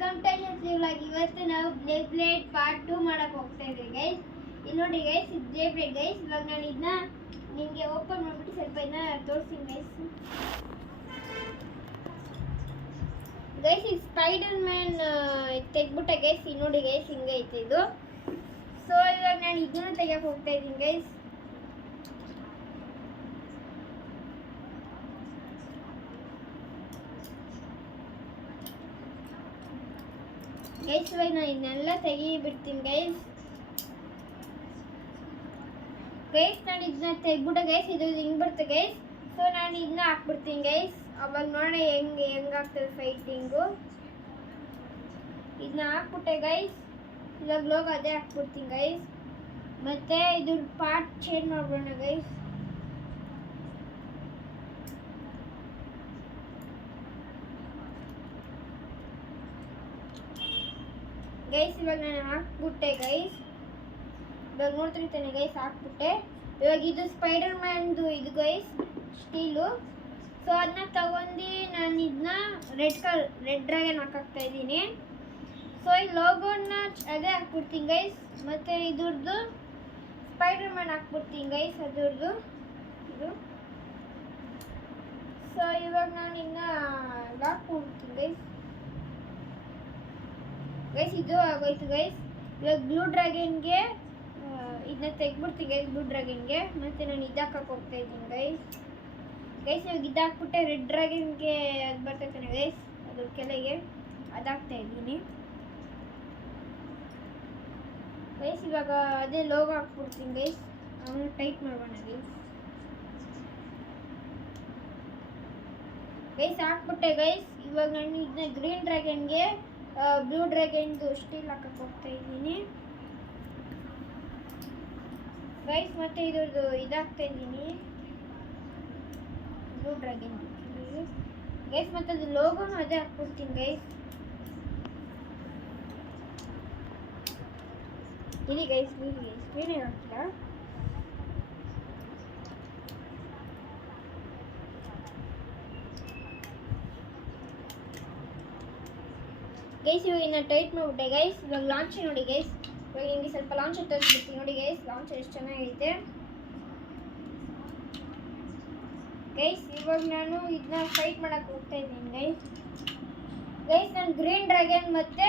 Welcome to Yashasvi vlog. ಇವತ್ತು ನಾವು blade part 2 ಮಾಡಕ್ಕೆ ಹೋಗ್ತಾ ಇದ್ದೀವಿ ಗೈಸ್. ಇಲ್ಲಿ ನೋಡಿ ಗೈಸ್, ಇದು ಬ್ಲೇಡ್ ಗೈಸ್. ಇವಾಗ ನಾನು ಇದನ್ನ ನಿಮಗೆ ಓಪನ್ ಮಾಡಿಬಿಟ್ಟು ಸ್ವಲ್ಪ ಇದನ್ನ ತೋರಿಸ್ತೀನಿ ಗೈಸ್. ಗೈಸ್ ಇದು ಸ್ಪೈಡರ್ ಮ್ಯಾನ್ ತೆಗ್ಬಿಟ್ಟೆ ಗೈಸ್. ಇಲ್ಲಿ ನೋಡಿ ಗೈಸ್, ಹಿಂಗೆ ಐತೆ ಇದು. ಸೊ ಇವಾಗ ನಾನು ಇದನ್ನ ತೆಗಿಯಕ್ಕೆ ಹೋಗ್ತಾ ಇದ್ದೀನಿ ಗೈಸ್. ಗೈಸ್ ಇವಾಗ ನಾನು ಇದನ್ನೆಲ್ಲ ತೆಗಿಬಿಡ್ತೀನಿ ಗೈಸ್. ನಾನು ಇದನ್ನ ತೆಗ್ಬಿಟ್ಟೆ ಗೈಸ್. ಇದು ಹಿಂಗೆ ಬರುತ್ತೆ ಗೈಸ್. ಸೊ ನಾನು ಇದನ್ನ ಹಾಕ್ಬಿಡ್ತೀನಿ ಗೈಸ್. ಅವಾಗ ನೋಡೋಣ ಹೆಂಗಾಗ್ತದೆ ಫೈಟಿಂಗು. ಇದನ್ನ ಹಾಕ್ಬಿಟ್ಟೆ ಗೈಸ್. ಇವಾಗ ಲೋಗೋ ಅದೇ ಹಾಕ್ಬಿಡ್ತೀನಿ ಗೈಸ್. ಮತ್ತೆ ಇದು ಪಾರ್ಟ್ ಚೇಂಜ್ ಮಾಡ್ಬಿಡೋಣ ಗೈಸ್. ಗೈಸ್ ಇವಾಗ ನಾನು ಹಾಕ್ಬಿಟ್ಟೆ ಗೈಸ್. ಇವಾಗ ನೋಡ್ತಿರ್ತಾನೆ ಗೈಸ್, ಹಾಕ್ಬಿಟ್ಟೆ. ಇವಾಗ ಇದು ಸ್ಪೈಡರ್ ಮ್ಯಾನ್ದು ಇದು ಗೈಸ್, ಸ್ಟೀಲು. ಸೊ ಅದನ್ನ ತಗೊಂಡು ನಾನು ಇದನ್ನ ರೆಡ್ ಡ್ರ್ಯಾಗನ್ ಹಾಕಾಕ್ತಾ ಇದ್ದೀನಿ. ಸೊ ಈ ಲೋಗೋನ ಅದೇ ಹಾಕ್ಬಿಡ್ತೀನಿ ಗೈಸ್. ಮತ್ತು ಇದ್ರದ್ದು ಸ್ಪೈಡರ್ ಮ್ಯಾನ್ ಹಾಕ್ಬಿಡ್ತೀನಿ ಗೈಸ್, ಅದ್ರದ್ದು ಇದು. ಸೊ ಇವಾಗ ನಾನು ಇದನ್ನ ಹಾಕ್ಬಿಡ್ತೀನಿ ಗೈಸ್. ಗೈಸ್ ಇದು ಆಗೋಯ್ತು ಗೈಸ್. ಇವಾಗ ಬ್ಲೂ ಡ್ರ್ಯಾಗನ್ಗೆ ಇದನ್ನ ತೆಗ್ಬಿಡ್ತೀನಿ ಗೈಸ್, ಬ್ಲೂ ಡ್ರ್ಯಾಗನ್ಗೆ. ಮತ್ತು ನಾನು ಇದು ಹಾಕಕ್ಕೆ ಹೋಗ್ತಾ ಇದ್ದೀನಿ ಗೈಸ್. ಇವಾಗ ಇದು ಹಾಕ್ಬಿಟ್ಟೆ ರೆಡ್ ಡ್ರ್ಯಾಗನ್ಗೆ ಅದು ಬರ್ತೈತಾನೆ ಗೈಸ್, ಅದ್ರ ಕೆಳಗೆ ಅದಾಗ್ತಾ ಇದ್ದೀನಿ ಗೈಸ್. ಇವಾಗ ಅದೇ ಲೋಗೋ ಹಾಕ್ಬಿಡ್ತೀನಿ ಗೈಸ್. ಅವನು ಟೈಪ್ ಮಾಡೋಣ ಗೈಸ್. ಹಾಕ್ಬಿಟ್ಟೆ ಗೈಸ್. ಇವಾಗ ನಾನು ಇದನ್ನ ಗ್ರೀನ್ ಡ್ರ್ಯಾಗನ್ಗೆ ಬ್ಲೂ ಡ್ರ್ಯಾಗನ್ದು ಸ್ಟೀಲ್ ಹಾಕಕ್ಕೆ ಹೋಗ್ತಾ ಇದ್ದೀನಿ ಗೈಸ್. ಮತ್ತು ಇದ್ರದ್ದು ಇದಾಗ್ತಾ ಇದ್ದೀನಿ ಬ್ಲೂ ಡ್ರ್ಯಾಗನ್ ಗೈಸ್. ಮತ್ತು ಅದು ಲೋಗೋನು ಅದೇ ಹಾಕ್ಬಿಡ್ತೀನಿ ಗೈಸ್. ಇಲ್ಲಿ ಗೈಸ್ ಸ್ಕ್ರೀನ್ ಹಾಕ್ತೀರಾ ಗೈಸ್. ಇವಾಗ ಇನ್ನು ಟೈಟ್ ಮಾಡಿಬಿಟ್ಟೆ ಗೈಸ್. ಇವಾಗ ಲಾಂಚ್ ನೋಡಿ ಗೈಸ್. ಇವಾಗ ನಿಮಗೆ ಸ್ವಲ್ಪ ಲಾಂಚ್ ತೋರಿಸ್ಬಿಡ್ತೀನಿ ನೋಡಿ ಗೈಸ್. ಲಾಂಚ್ ಎಷ್ಟು ಚೆನ್ನಾಗೈತೆ ಗೈಸ್. ಇವಾಗ ನಾನು ಇದನ್ನ ಫೈಟ್ ಮಾಡಕ್ಕೆ ಹೋಗ್ತಾ ಇದ್ದೀನಿ ಗೈಸ್. ನಾನು ಗ್ರೀನ್ ಡ್ರ್ಯಾಗನ್ ಮತ್ತೆ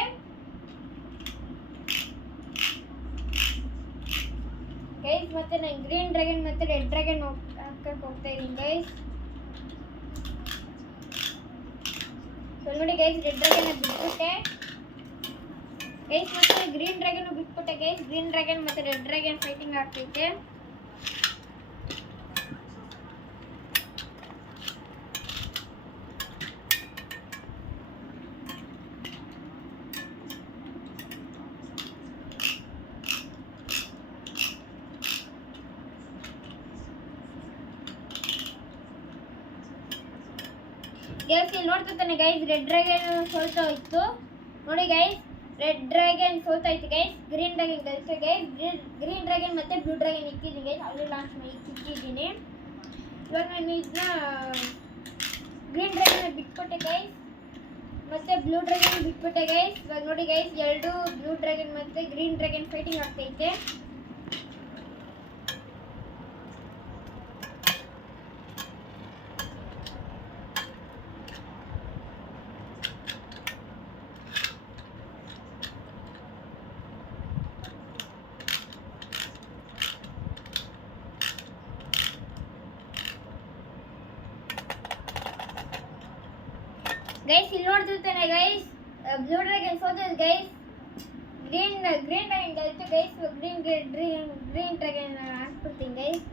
ನಾನು ಗ್ರೀನ್ ಡ್ರ್ಯಾಗನ್ ಮತ್ತೆ ರೆಡ್ ಡ್ರ್ಯಾಗನ್ ಹಾಕಕ್ಕೆ ಹೋಗ್ತಾ ಇದ್ದೀನಿ ಗೈಸ್. ನೋಡಿ ಗೈಸ್, ರೆಡ್ ಡ್ರ್ಯಾಗನ್ ಬಿಟ್ಬಿಟ್ಟೆ ಗೈಸ್. ಮತ್ತೆ ಗ್ರೀನ್ ಡ್ರ್ಯಾಗನ್ ಬಿಟ್ಬಿಟ್ಟೆ ಗೈಸ್. ಗ್ರೀನ್ ಡ್ರ್ಯಾಗನ್ ಮತ್ತೆ ರೆಡ್ ಡ್ರ್ಯಾಗನ್ ಫೈಟಿಂಗ್ ಆಗ್ತೈತೆ. ಗೈಸ್ ಇಲ್ಲಿ ನೋಡ್ತಿರ್ತಾನೆ ಗೈಸ್, ರೆಡ್ ಡ್ರ್ಯಾಗನ್ ಸೋಲ್ತೋಯ್ತು ನೋಡಿ ಗೈಸ್. ರೆಡ್ ಡ್ರ್ಯಾಗನ್ ಸೋಲ್ತಾಯ್ತು ಗೈಸ್. ಗ್ರೀನ್ ಡ್ರ್ಯಾಗನ್ ಗೆಲ್ತು ಗೈಸ್. ಗ್ರೀನ್ ಡ್ರ್ಯಾಗನ್ ಮತ್ತೆ ಬ್ಲೂ ಡ್ರ್ಯಾಗನ್ ಇಕ್ಕಿದ್ದೀನಿ ಗೈಸ್. ಅಲ್ಲಿ ಲಾಂಚ್ ಮಾಡಿ ಇಕ್ಕಿದ್ದೀನಿ. ಇವಾಗ ನಾನು ಇದನ್ನ ಗ್ರೀನ್ ಡ್ರ್ಯಾಗನ್ ಬಿಟ್ಬಿಟ್ಟೆ ಗೈಸ್. ಮತ್ತೆ ಬ್ಲೂ ಡ್ರ್ಯಾಗನ್ ಬಿಟ್ಬಿಟ್ಟೆ ಗೈಸ್. ಇವಾಗ ನೋಡಿ ಗೈಸ್, ಎರಡು ಬ್ಲೂ ಡ್ರ್ಯಾಗನ್ ಮತ್ತೆ ಗ್ರೀನ್ ಡ್ರ್ಯಾಗನ್ ಫೈಟಿಂಗ್ ಆಗ್ತೈತೆ. ಗೈಸ್ ಇಲ್ಲಿ ನೋಡ್ತಿರ್ತಾನೆ ಗೈಸ್, ಬ್ಲೂ ಡ್ರ್ಯಾಗನ್ ಸೋತೈತೆ ಗೈಸ್. ಗ್ರೀನ್ ಡ್ರ್ಯಾಗನ್ ಗೆಲ್ತು ಗೈಸ್. ಗ್ರೀನ್ ಡ್ರ್ಯಾಗನ್ ಹಾಕ್ಬಿಡ್ತೀನಿ ಗೈಸ್.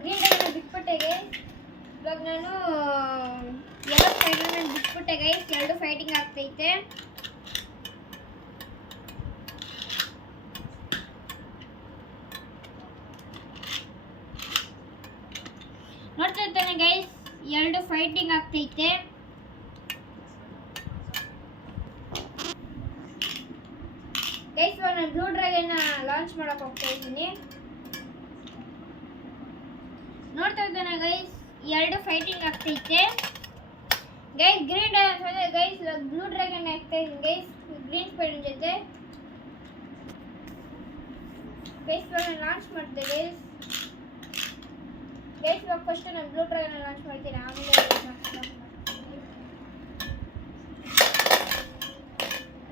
ಗ್ರೀನ್ ಡ್ರ್ಯಾಗನ್ ಬಿಟ್ಬಿಟ್ಟೆ ಗೈಸ್. ಇವಾಗ ನಾನು ಎರಡು ಸ್ಪೈಡರ್ ಬಿಟ್ಬಿಟ್ಟೆ ಗೈಸ್. ಎರಡು ಫೈಟಿಂಗ್ ಆಗ್ತೈತೆ. ನೋಡ್ತಿರ್ತಾನೆ ಗೈಸ್, ಎರಡು ಫೈಟಿಂಗ್ ಆಗ್ತೈತೆ. ಗೈಸ್ ಇವಾಗ ನಾನು ಬ್ಲೂ ಡ್ರ್ಯಾಗನ್ ಲಾಂಚ್ ಮಾಡಕ್ಕೆ ಹೋಗ್ತಾ ಇದ್ದೀನಿ. ನೋಡ್ತಾ ಇದ್ದಾನೆ ಗೈಸ್, ಎರಡು ಫೈಟಿಂಗ್ ಆಗ್ತೈತೆ guys green dragon guys blue dragon ಆಗ್ತಾ ಇದೆ ಗೈಸ್ ಗ್ರೀನ್ ಸ್ಪೈಡರ್ ಜೊತೆ ಗೈಸ್ ಲಾಂಚ್ ಮಾಡ್ತೆ ಗೈಸ್ ಇವಾಗ ಫಸ್ಟ್ ನಾನು ಬ್ಲೂ ಡ್ರ್ಯಾಗನ್ ಲಾಂಚ್ ಮಾಡ್ತೀನಿ ಆಮೇಲೆ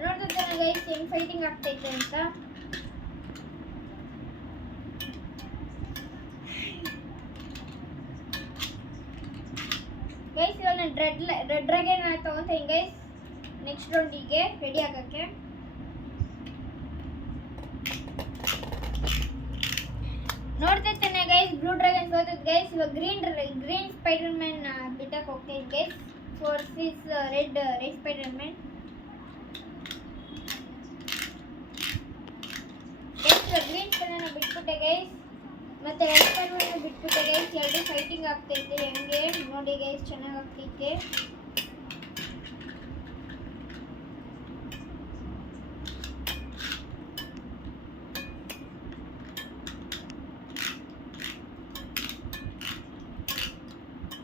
ನೋಡ್ತಿದ್ದೇನೆ ಗೈಸ್ ಹೆಂಗ್ ಫೈಟಿಂಗ್ ಆಗ್ತೈತೆ ಅಂತ ಗೈಸ್ ಇವಾಗ ನಾನು ರೆಡ್ ಡ್ರ್ಯಾಗನ್ ತಗೊಂತೀನಿ ಗೈಸ್ ನೆಕ್ಸ್ಟ್ ರೌಂಡಿಗೆ ರೆಡಿ ಆಗಕ್ಕೆ ನೋಡ್ತಿರ್ತೇನೆ ಗೈಸ್ ಬ್ಲೂ ಡ್ರ್ಯಾಗನ್ ಸೋತದ ಗೈಸ್ ಇವಾಗ ಗ್ರೀನ್ ಸ್ಪೈಡರ್ ಮ್ಯಾನ್ ಬಿಟ್ಟಕ್ಕೆ ಹೋಗ್ತೀನಿ guys versus red spider man green spider ಬಿಟ್ಬಿಟ್ಟೆ ಗೈಸ್ ಮತ್ತೆ ರೆಡ್ ಸ್ಪೈಡರ್ ಬಿಟ್ಬಿಟ್ಟೆ ಗೈಸ್ ಎರಡು ಫೈಟಿಂಗ್ ಆಗ್ತೈತೆ ಹೆಂಗೆ ನೋಡಿ ಗೈಸ್ ಚೆನ್ನಾಗಿ ಆಗ್ತೈತೆ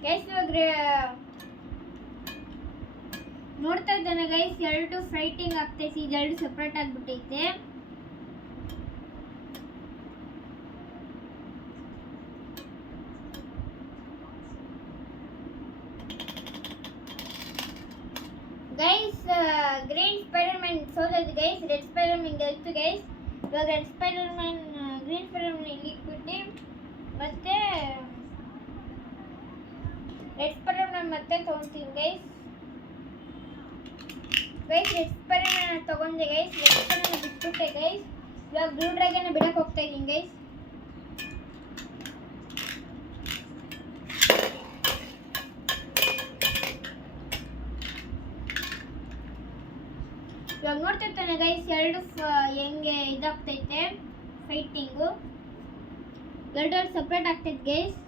ಗೈಸ್ ಇವಾಗ ನೋಡ್ತಾ ಇದ್ದಾನೆ ಗೈಸ್ ಎರಡು ಫೈಟಿಂಗ್ ಆಗ್ತೈತಿ ಇದೆರಡು ಸೆಪರೇಟ್ ಆಗಿಬಿಟ್ಟೈತೆ ಗೈಸ್ ಗ್ರೀನ್ ಸ್ಪೈಡರ್ ಮ್ಯಾನ್ ಸೋತೈತೆ ಗೈಸ್ ರೆಡ್ ಸ್ಪೈಡರ್ ಮ್ಯಾನ್ ಗೆಲ್ತು ಗೈಸ್ ಇವಾಗ red spider man green spider man ಇಲ್ಲಿ ಇಟ್ಬಿಟ್ಟು ಮತ್ತೆ ರೆಡ್ ಸ್ಪೈಡರ್ ಮ್ಯಾನ್ ಮತ್ತೆ ತಗೊಂತೀನಿ ಗೈಸ್ ರೆಡ್ ಸ್ಪೈಡರ್ ಮ್ಯಾನ್ ತಗೊಂಡೆ ಗೈಸ್ ರೆಡ್ ಸ್ಪೈಡರ್ ಮ್ಯಾನ್ ಬಿಟ್ಬಿಟ್ಟೆ ಗೈಸ್ ಇವಾಗ ಬ್ಲೂ ಡ್ರ್ಯಾಗನ್ ಬಿಡಕ್ಕೆ ಹೋಗ್ತಾ ಇದ್ದೀನಿ ಗೈಸ್ ಇವಾಗ ನೋಡ್ತಿರ್ತಾನೆ ಗೈಸ್ ಎರಡು ಹೆಂಗೆ ಇದಾಗ್ತೈತೆ ಫೈಟಿಂಗು ಎರಡು ಸಪ್ರೇಟ್ ಆಗ್ತೈತೆ ಗೈಸ್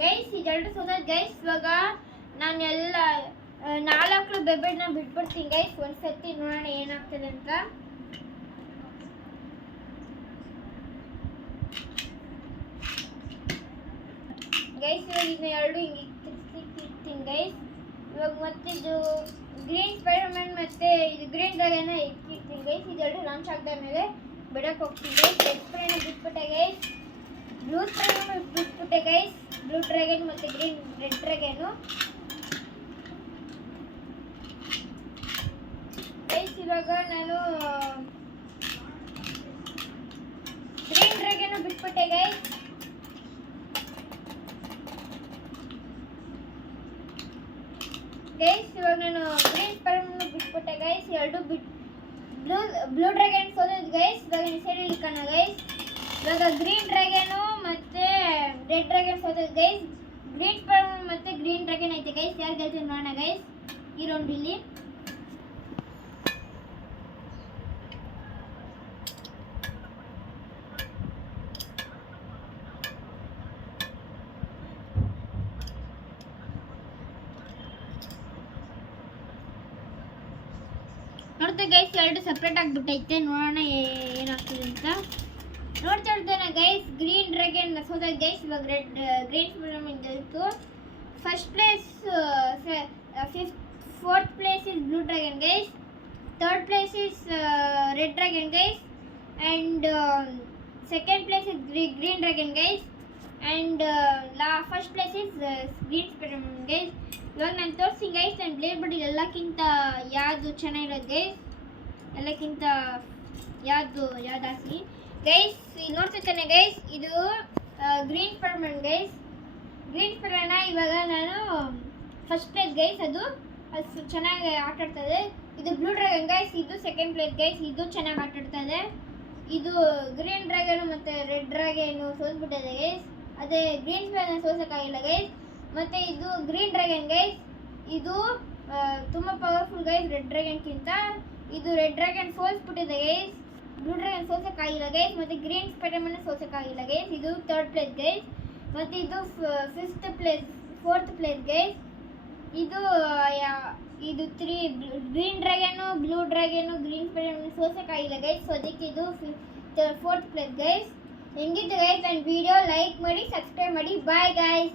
ಗೈಸ್ ಇದೆರಡು ಸೋತೈತೆ ಗೈಸ್ ಇವಾಗ ನಾನು ಎಲ್ಲ 4 ಬೆಬ್ಬೆಡ್ನ ಬಿಟ್ಬಿಡ್ತೀನಿ ಗೈಸ್ ಒಂದ್ಸತಿ ನೋಡೋಣ ಏನಾಗ್ತದೆ ಅಂತ ಗೈಸ್ ಇವಾಗ ಇದನ್ನ ಎರಡು ಹಿಂಗೆ ಇರ್ತೀನಿ ಗೈಸ್ ಇವಾಗ ಮತ್ತೆ ಇದು ಗ್ರೀನ್ ಸ್ಪೈಡರ್ ಮ್ಯಾನ್ ಮತ್ತೆ ಇದು ಗ್ರೀನ್ ಡ್ರ್ಯಾಗನ್ ಇಟ್ಟಿರ್ತೀನಿ ಗೈಸ್ ಇದೆರಡು ಲಾಂಚ್ ಆಗದ ಮೇಲೆ ಬಿಡಕ್ಕೆ ಹೋಗ್ತೀನಿ ಗೈಸ್ ರೆಡ್ ಸ್ಪೈಡರ್ ಬಿಟ್ಬಿಟ್ಟೆ ಗೈಸ್ ಬ್ಲೂ ಸ್ಪೈಡರ್ ಬಿಟ್ಬಿಟ್ಟೆ ಗೈಸ್ ಬ್ಲೂ ಡ್ರ್ಯಾಗನ್ ಮತ್ತೆ ರೆಡ್ ಡ್ರ್ಯಾಗನ್ ಗೈಸ್ ಇವಾಗ ನಾನು ಗ್ರೀನ್ ಡ್ರ್ಯಾಗನ್ ಬಿಟ್ಬಿಟ್ಟೆ ಗೈಸ್ ಗೈಸ್ ಇವಾಗ ನಾನು ಗ್ರೀನ್ ಸ್ಪೈಡರ್ ಮ್ಯಾನ್ ಬಿಟ್ಬಿಟ್ಟೆ ಗೈಸ್ ಎರಡು ಬ್ಲೂ ಡ್ರ್ಯಾಗನ್ ಸೋತೈತೆ ಗೈಸ್ ಇವಾಗ ಈ ಸೈಡ್ ಇಟ್ಕೋಣ ಗೈಸ್ ಇವಾಗ ಗ್ರೀನ್ ಡ್ರ್ಯಾಗನ್ ಮತ್ತೆ ರೆಡ್ ಡ್ರ್ಯಾಗನ್ ಸೋತೈತೆ ಗೈಸ್ ಗ್ರೀನ್ ಸ್ಪೈಡರ್ ಮ್ಯಾನ್ ಮತ್ತೆ ಗ್ರೀನ್ ಡ್ರ್ಯಾಗನ್ ಐತೆ ಗೈಸ್ ಯಾರು ಗೆಲ್ತೀನಿ ನೋಡೋಣ ಗೈಸ್ ಈ ರೌಂಡ್ ಇಲ್ಲಿ ನೋಡ್ತಾ ಗೈಸ್ ಎರಡು ಸಪ್ರೇಟ್ ಆಗಿಬಿಟ್ಟೈತೆ ನೋಡೋಣ ಏನಾಗ್ತದೆ ಅಂತ ನೋಡ್ತಾ ಇರ್ತೇನೆ ಗೈಸ್ ಗ್ರೀನ್ ಡ್ರ್ಯಾಗನ್ ಸೋತೈತೆ ಗೈಸ್ ಇವಾಗ ಗ್ರೀನ್ ಸ್ಪೈಡರ್ ಮ್ಯಾನ್ ಗೆಲ್ತು first place fourth place is blue dragon guys third place is red dragon guys and second place is green dragon guys and first place is green spider man guys ಇವಾಗ ನಾನು ತೋರಿಸ್ತೀನಿ guys ನಾನು blade ಬಡಿ ಎಲ್ಲಕ್ಕಿಂತ ಯಾವುದು ಚೆನ್ನಾಗಿರೋದು guys ಎಲ್ಲಕ್ಕಿಂತ ಯಾವುದು ಹಾಕಿ ಗೈಸ್ ನೋಡ್ತಿರ್ತಾನೆ ಗೈಸ್ ಇದು green spider man guys green spider man ಇವಾಗ ನಾನು ಫಸ್ಟ್ ಪ್ಲೇಸ್ ಗೈಸ್ ಅದು ಚೆನ್ನಾಗಿ ಆಟಾಡ್ತದೆ ಇದು ಬ್ಲೂ ಡ್ರ್ಯಾಗನ್ ಗೈಸ್ ಇದು ಸೆಕೆಂಡ್ ಪ್ಲೇಸ್ ಗೈಸ್ ಇದು ಚೆನ್ನಾಗಿ ಆಟಾಡ್ತದೆ ಇದು ಗ್ರೀನ್ ಡ್ರ್ಯಾಗನ್ ಮತ್ತು ರೆಡ್ ಡ್ರ್ಯಾಗನ್ ಸೋಲ್ಸ್ಬಿಟ್ಟಿದೆ ಗೈಸ್ ಅದೇ ಗ್ರೀನ್ ಸ್ಪೈಡರ್ ಸೋಲ್ಸೋಕ್ಕಾಗಿಲ್ಲ ಗೈಸ್ ಮತ್ತು ಇದು ಗ್ರೀನ್ ಡ್ರ್ಯಾಗನ್ ಗೈಸ್ ಇದು ತುಂಬ ಪವರ್ಫುಲ್ ಗೈಸ್ ರೆಡ್ ಡ್ರ್ಯಾಗನ್ಗಿಂತ ಇದು ರೆಡ್ ಡ್ರ್ಯಾಗನ್ ಸೋಲ್ಸ್ಬಿಟ್ಟಿದೆ ಗೈಸ್ ಬ್ಲೂ ಡ್ರ್ಯಾಗನ್ ಸೋಲ್ಸೋಕ್ಕಾಗಿಲ್ಲ ಗೈಸ್ ಮತ್ತು ಗ್ರೀನ್ ಸ್ಪೈಡರ್ ಮ್ಯಾನ್ ಸೋಲ್ಸೋಕ್ಕಾಗಿಲ್ಲ ಗೈಸ್ ಇದು ಥರ್ಡ್ ಪ್ಲೇಸ್ ಗೈಸ್ ಮತ್ತು ಇದು ಫೋರ್ತ್ ಪ್ಲೇಸ್ ಗೈಸ್ ಇದು green dragon blue dragon green spider man ಸೋಲ್ಸೋಕ್ಕಾಗಿಲ್ಲ ಗೈಸ್ ಸೊ ಅದಕ್ಕೆ ಇದು ಫೋರ್ತ್ ಪ್ಲೇಸ್ ಗೈಸ್ ಹೆಂಗಿತ್ತು ಗೈಸ್ ನನ್ನ ವಿಡಿಯೋ ಲೈಕ್ ಮಾಡಿ ಸಬ್ಸ್ಕ್ರೈಬ್ ಮಾಡಿ ಬಾಯ್ ಗೈಸ್.